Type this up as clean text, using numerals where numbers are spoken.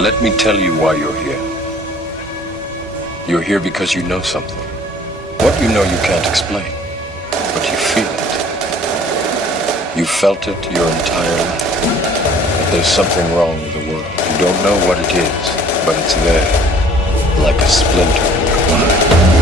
Let me tell you why you're here. You're here because you know something. What you know you can't explain, but you feel it. You felt it your entire life. That there's something wrong with the world. You don't know what it is, but it's there, like a splinter in your mind.